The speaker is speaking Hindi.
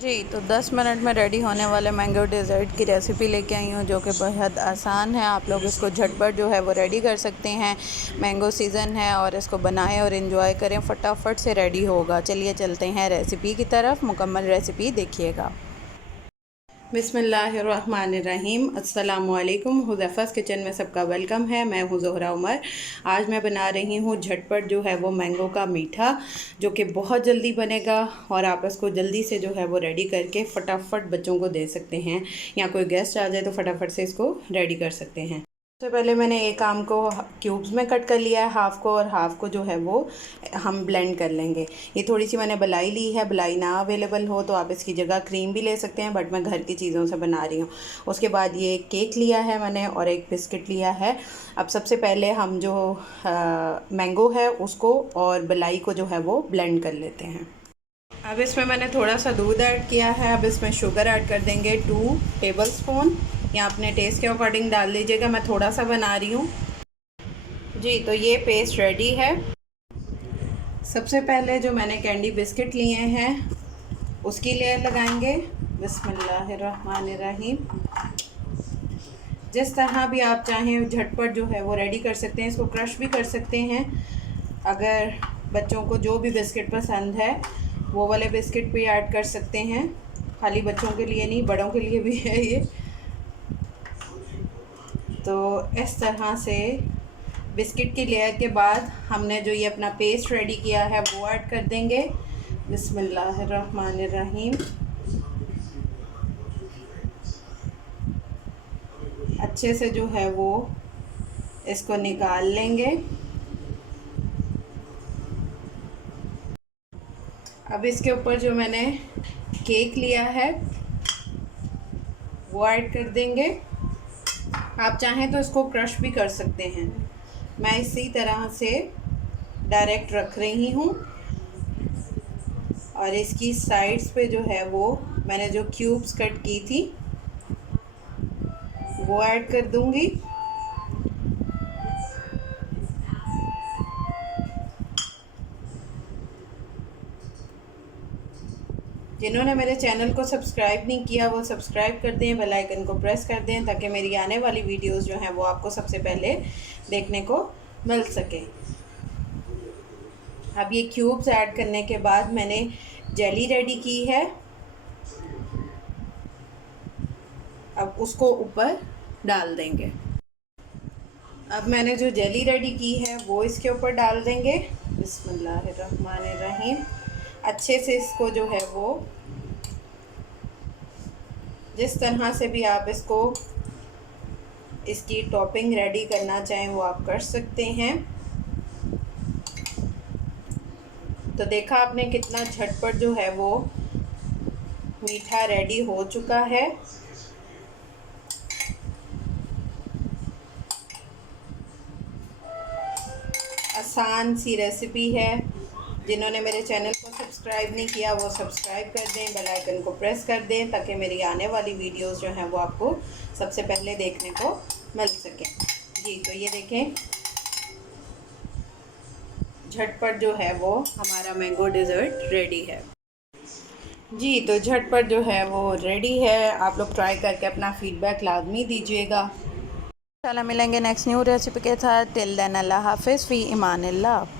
जी, तो 10 मिनट में रेडी होने वाले मैंगो डेज़र्ट की रेसिपी लेके आई हूँ, जो कि बेहद आसान है। आप लोग इसको झटपट जो है वो रेडी कर सकते हैं। मैंगो सीज़न है और इसको बनाएं और इन्जॉय करें, फटाफट से रेडी होगा। चलिए चलते हैं रेसिपी की तरफ, मुकम्मल रेसिपी देखिएगा। बिस्मिल्लाहिर्रहमानिर्रहीम। अस्सलामुअलैकुम। हुज़ैफ़ा's किचन में सबका वेलकम है। मैं हूँ ज़ोहरा उमर। आज मैं बना रही हूँ झटपट जो है वो मैंगो का मीठा, जो कि बहुत जल्दी बनेगा और आप इसको जल्दी से जो है वो रेडी करके फटाफट बच्चों को दे सकते हैं, या कोई गेस्ट आ जाए तो फटाफट से इसको रेडी कर सकते हैं। सबसे पहले मैंने एक आम को क्यूब्स में कट कर लिया है, हाफ़ को, और हाफ़ को जो है वो हम ब्लेंड कर लेंगे। ये थोड़ी सी मैंने बलाई ली है। बलाई ना अवेलेबल हो तो आप इसकी जगह क्रीम भी ले सकते हैं, बट मैं घर की चीज़ों से बना रही हूँ। उसके बाद ये एक केक लिया है मैंने और एक बिस्किट लिया है। अब सबसे पहले हम जो मैंगो है उसको और बलाई को जो है वो ब्लेंड कर लेते हैं। अब इसमें मैंने थोड़ा सा दूध ऐड किया है। अब इसमें शुगर ऐड कर देंगे 2 टेबलस्पून, या अपने टेस्ट के अकॉर्डिंग डाल लीजिएगा। मैं थोड़ा सा बना रही हूँ। जी, तो ये पेस्ट रेडी है। सबसे पहले जो मैंने कैंडी बिस्किट लिए हैं उसकी लेयर लगाएंगे। बिस्मिल्लाहिर्रहमानिर्रहीम। जिस तरह भी आप चाहें झटपट जो है वो रेडी कर सकते हैं। इसको क्रश भी कर सकते हैं। अगर बच्चों को जो भी बिस्किट पसंद है वो वाले बिस्किट भी ऐड कर सकते हैं। खाली बच्चों के लिए नहीं, बड़ों के लिए भी है ये। तो इस तरह से बिस्किट की लेयर के बाद हमने जो ये अपना पेस्ट रेडी किया है वो ऐड कर देंगे। बिस्मिल्लाहिर्रहमानिर्रहीम। अच्छे से जो है वो इसको निकाल लेंगे। अब इसके ऊपर जो मैंने केक लिया है वो ऐड कर देंगे। आप चाहें तो इसको क्रश भी कर सकते हैं। मैं इसी तरह से डायरेक्ट रख रही हूँ और इसकी साइड्स पे जो है वो मैंने जो क्यूब्स कट की थी वो ऐड कर दूँगी। जिन्होंने मेरे चैनल को सब्सक्राइब नहीं किया वो सब्सक्राइब कर दें, बेल आइकन को प्रेस कर दें, ताकि मेरी आने वाली वीडियोस जो हैं वो आपको सबसे पहले देखने को मिल सके। अब ये क्यूब्स ऐड करने के बाद मैंने जेली रेडी की है। अब उसको ऊपर डाल देंगे। अब मैंने जो जेली रेडी की है वो इसके ऊपर डाल देंगे। बिस्मिल्लाहिर्रहमानिर्रहीम। अच्छे से इसको जो है वो जिस तरह से भी आप इसको इसकी टॉपिंग रेडी करना चाहें वो आप कर सकते हैं। तो देखा आपने कितना झटपट जो है वो मीठा रेडी हो चुका है। आसान सी रेसिपी है। जिन्होंने मेरे चैनल को सब्सक्राइब नहीं किया वो सब्सक्राइब कर दें, बेल आइकन को प्रेस कर दें, ताकि मेरी आने वाली वीडियोस जो हैं वो आपको सबसे पहले देखने को मिल सके। जी, तो ये देखें झटपट जो है वो हमारा मैंगो डेज़र्ट रेडी है। जी, तो झटपट जो है वो रेडी है। आप लोग ट्राई करके अपना फ़ीडबैक लाजमी दीजिएगा। इंशाल्लाह मिलेंगे नेक्स्ट न्यू रेसिपी के साथ। टिल देन अल्लाह हाफ़िज़ फ़ी इमानिल्लाह।